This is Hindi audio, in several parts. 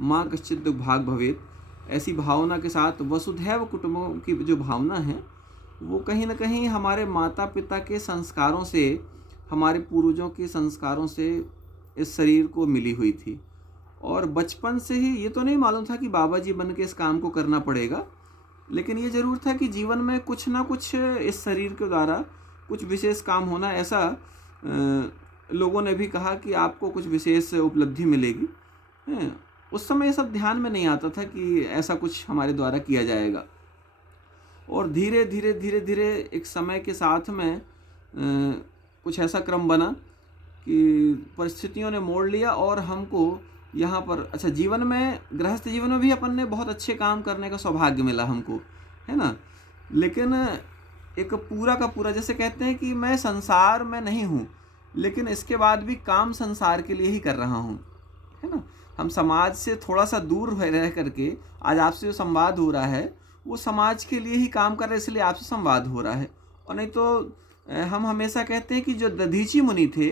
माँ कश्चित् दुर्भाग् भवेत्, ऐसी भावना के साथ वसुधैव कुटुम्बकम की जो भावना है वो कहीं ना कहीं हमारे माता पिता के संस्कारों से, हमारे पूर्वजों के संस्कारों से इस शरीर को मिली हुई थी। और बचपन से ही ये तो नहीं मालूम था कि बाबा जी बन के इस काम को करना पड़ेगा, लेकिन ये ज़रूर था कि जीवन में कुछ ना कुछ इस शरीर के द्वारा कुछ विशेष काम होना। ऐसा लोगों ने भी कहा कि आपको कुछ विशेष उपलब्धि मिलेगी। हैं, उस समय ये सब ध्यान में नहीं आता था कि ऐसा कुछ हमारे द्वारा किया जाएगा। और धीरे धीरे धीरे धीरे एक समय के साथ में कुछ ऐसा क्रम बना कि परिस्थितियों ने मोड़ लिया और हमको यहाँ पर अच्छा जीवन में, गृहस्थ जीवन में भी अपन ने बहुत अच्छे काम करने का सौभाग्य मिला हमको, है ना। लेकिन एक पूरा का पूरा, जैसे कहते हैं कि मैं संसार में नहीं हूँ, लेकिन इसके बाद भी काम संसार के लिए ही कर रहा हूँ, है ना। हम समाज से थोड़ा सा दूर रह करके आज आपसे जो संवाद हो रहा है वो समाज के लिए ही काम कर रहे हैं, इसलिए आपसे संवाद हो रहा है। और नहीं तो हम हमेशा कहते हैं कि जो दधीची मुनि थे,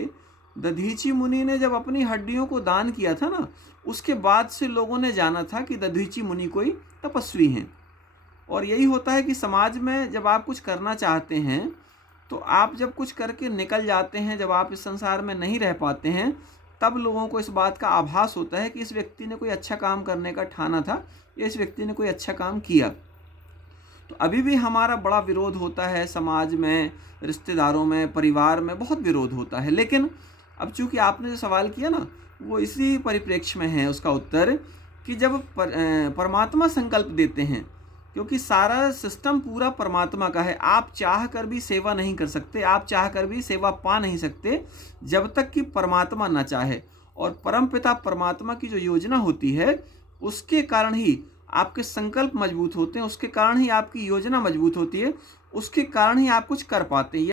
दधीची मुनि ने जब अपनी हड्डियों को दान किया था ना, उसके बाद से लोगों ने जाना था कि दधीची मुनि कोई तपस्वी हैं। और यही होता है कि समाज में जब आप कुछ करना चाहते हैं तो आप जब कुछ करके निकल जाते हैं, जब आप इस संसार में नहीं रह पाते हैं, तब लोगों को इस बात का आभास होता है कि इस व्यक्ति ने कोई अच्छा काम करने का ठाना था, या इस व्यक्ति ने कोई अच्छा काम किया। तो अभी भी हमारा बड़ा विरोध होता है समाज में, रिश्तेदारों में, परिवार में बहुत विरोध होता है। लेकिन अब चूंकि आपने जो सवाल किया ना वो इसी परिप्रेक्ष्य में है उसका उत्तर, कि जब परमात्मा संकल्प देते हैं, क्योंकि सारा सिस्टम पूरा परमात्मा का है। आप चाह कर भी सेवा नहीं कर सकते, आप चाह कर भी सेवा पा नहीं सकते जब तक कि परमात्मा ना चाहे। और परमपिता परमात्मा की जो योजना होती है उसके कारण ही आपके संकल्प मजबूत होते हैं, उसके कारण ही आपकी योजना मजबूत होती है, उसके कारण ही आप कुछ कर पाते हैं।